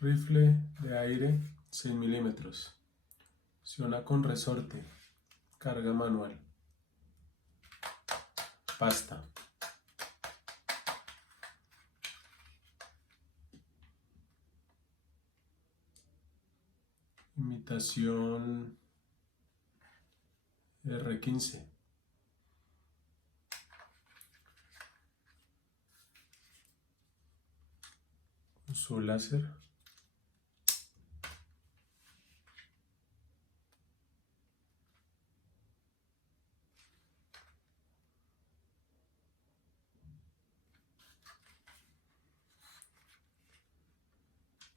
Rifle de aire 6 milímetros. Funciona con resorte. Carga manual. Pasta. Imitación R15. Uso láser.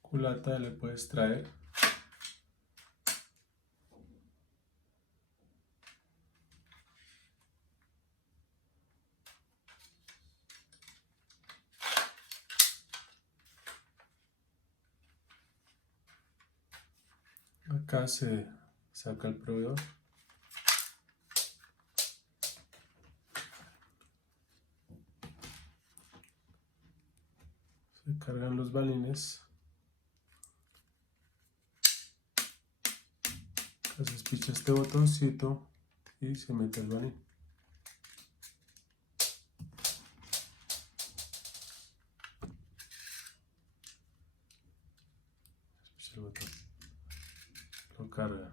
Culata le puedes traer. Acá se saca el proveedor. Se cargan los balines. Acá se espicha este botoncito y se mete el balín. Espicha el botón. Lo carga.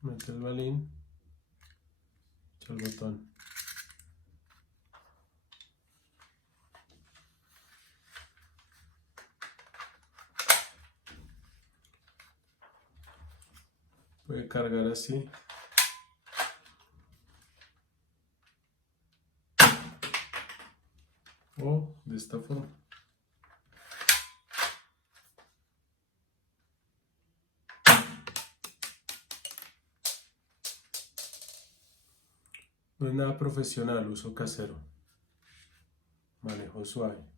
Mete el balín. Echa el botón. Puede cargar así. O de esta forma. No es nada profesional, uso casero. Manejo suave.